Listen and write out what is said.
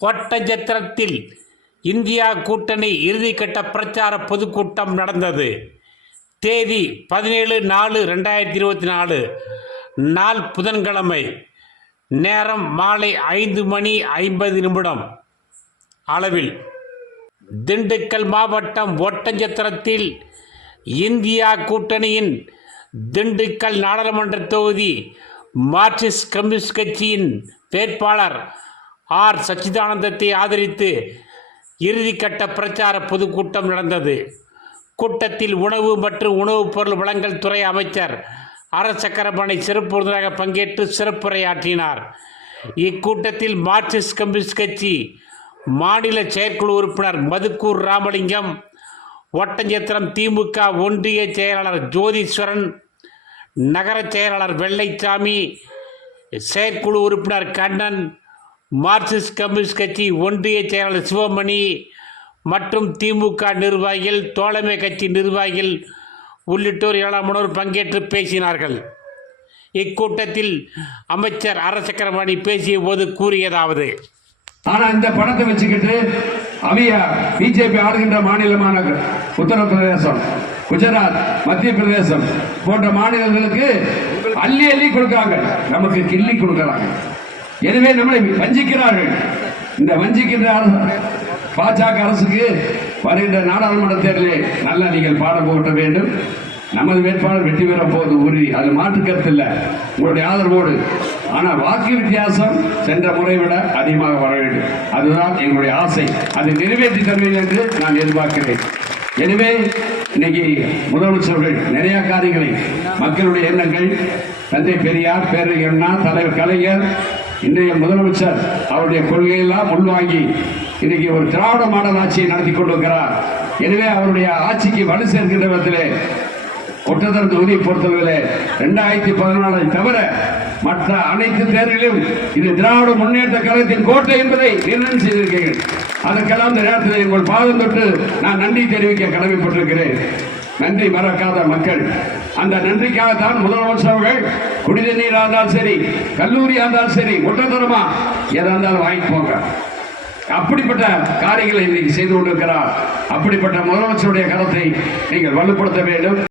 ஒட்டஞ்சத்திரத்தில் India கூட்டணி இறுதிக்கட்ட பிரச்சார பொதுக்கூட்டம் நடந்தது. தேதி பதினேழு நாலு ரெண்டாயிரத்தி இருபத்தி நாலு. நாள் புதன்கிழமை. நேரம் மாலை ஐந்து மணி ஐம்பது நிமிடம். அளவில் திண்டுக்கல் மாவட்டம் ஒட்டஞ்சத்திரத்தில் இந்தியா கூட்டணியின் திண்டுக்கல் நாடாளுமன்ற தொகுதி மார்க்சிஸ்ட் கம்யூனிஸ்ட் கட்சியின் வேட்பாளர் ஆர் சச்சிதானந்தத்தை ஆதரித்து இறுதிக்கட்ட பிரச்சார பொதுக்கூட்டம் நடந்தது. கூட்டத்தில் உணவு மற்றும் உணவுப் பொருள் வழங்கல் துறை அமைச்சர் ஆர் சக்கரபாணி சிறப்பு விருந்தினராக பங்கேற்று சிறப்புரையாற்றினார். இக்கூட்டத்தில் மார்க்சிஸ்ட் கம்யூனிஸ்ட் கட்சி மாநில செயற்குழு உறுப்பினர் மதுக்கூர் ராமலிங்கம் ஒட்டஞ்சத்திரம் திமுக ஒன்றிய செயலாளர் ஜோதீஸ்வரன் நகர செயலாளர் வெள்ளைச்சாமி செயற்குழு உறுப்பினர் கண்ணன் மார்க்சிஸ்ட் கம்யூனிஸ்ட் கட்சி ஒன்றிய செயலாளர் சிவமணி மற்றும் திமுக நிர்வாகிகள் தோழமை கட்சி நிர்வாகிகள் உள்ளிட்டோர் ஏழாமனோர் பங்கேற்று பேசினார்கள். இக்கூட்டத்தில் அமைச்சர் அரசக்கரமணி பேசிய போது கூறியதாவது ஆனா இந்த பணத்தை வச்சுக்கிட்டு அவைய பிஜேபி ஆளுகின்ற மாநிலமான உத்தரப்பிரதேசம் குஜராத் மத்திய பிரதேசம் போன்ற மாநிலங்களுக்கு அள்ளி அள்ளி கொடுக்காங்க நமக்கு கிள்ளி கொடுக்கறாங்க. எனவே நம்மளை வஞ்சிக்கிறார்கள். இந்த வஞ்சிக்கின்ற பாஜக அரசுக்கு வருகின்ற நாடாளுமன்ற தேர்தலில் நல்ல நீங்கள் பாடம் போட்ட வேண்டும். நமது வேட்பாளர் வெற்றி பெற போவது உறுதி. அது மாற்று கருத்து இல்லை. உங்களுடைய ஆதரவோடு. ஆனால் வாக்கு வித்தியாசம் சென்ற முறை விட அதிகமாக வர வேண்டும். அதுதான் எங்களுடைய ஆசை. அதை நிறைவேற்றி தருவேன் என்று நான் எதிர்பார்க்கிறேன். எனவே இன்னைக்கு முதலமைச்சர்கள் நிறைய காரியங்களை மக்களுடைய எண்ணங்கள் தந்தை பெரியார் பேரறிஞர் தலைவர் கலைஞர் இன்றைய முதலமைச்சர் அவருடைய கொள்கையெல்லாம் உள்வாங்கி இன்னைக்கு ஒரு திராவிட மாடல் ஆட்சியை நடத்தி கொண்டிருக்கிறார். எனவே அவருடைய ஆட்சிக்கு வலு சேர்க்கின்ற விதத்திலே ஒட்டத்தர தொகுதியை பொறுத்தவரையிலே ரெண்டாயிரத்தி பதினாலை தவிர மற்ற அனைத்து தேர்தலிலும் இது திராவிட முன்னேற்ற கழகத்தின் கோட்டை என்பதை நிர்ணயம் செய்திருக்கிறீர்கள். அதற்கெல்லாம் இந்த நேரத்தில் உங்கள் பாதம் தொட்டு நான் நன்றி தெரிவிக்க கடமைப்பட்டிருக்கிறேன். நன்றி மறக்காத மக்கள். அந்த நன்றிக்காகத்தான் முதலமைச்சர் அவர்கள் குடிநீர் இருந்தாலும் சரி கல்லூரியாக இருந்தாலும் சரி ஒட்டத்தரமா எதா இருந்தாலும் வாங்கி போங்க. அப்படிப்பட்ட காரியங்களை இன்னைக்கு செய்து கொண்டிருக்கிறார். அப்படிப்பட்ட முதலமைச்சருடைய கருத்தை நீங்கள் வலுப்படுத்த வேண்டும்.